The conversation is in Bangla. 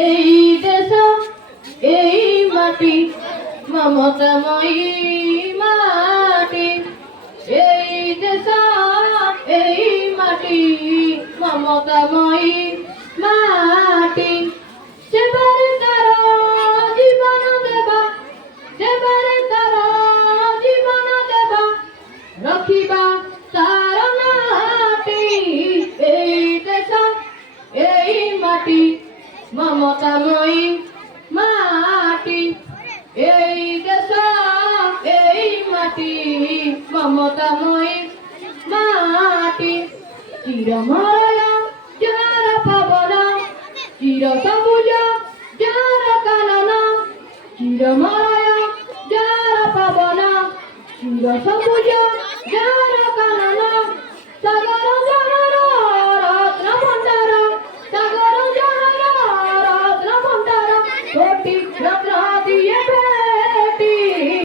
এই দেশ এই মাটি মমতাময়ী মাটি এই দেশ এই মাটি মমতাময়ী মাটি সেবারে তার জীবন দেবা সেবারে তার জীবন দেবা রখিবা তার নাটি এই দেশ এই মাটি মমতাময়ী মাটি এই দেশ এই মাটি মমতাময়ী মাটি চিরময় যার পাবন চির সবুজ যার কানন চিরময় যার পাবন চির সবুজ যার কানন সাগর জহর রত্ন ভণ্ডার সাগর জহর রত্ন ভণ্ডার কোটি